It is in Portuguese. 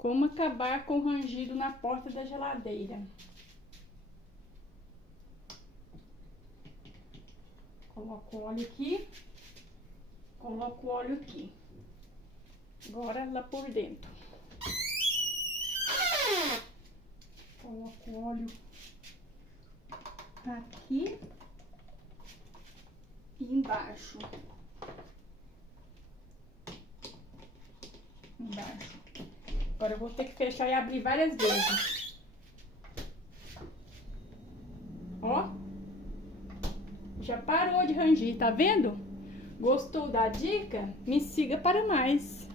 Como acabar com o rangido na porta da geladeira. Coloco o óleo aqui. Coloco o óleo aqui. Agora lá por dentro. Coloco o óleo aqui e embaixo. Agora eu vou ter que fechar e abrir várias vezes. Ó. Já parou de rangir, tá vendo? Gostou da dica? Me siga para mais.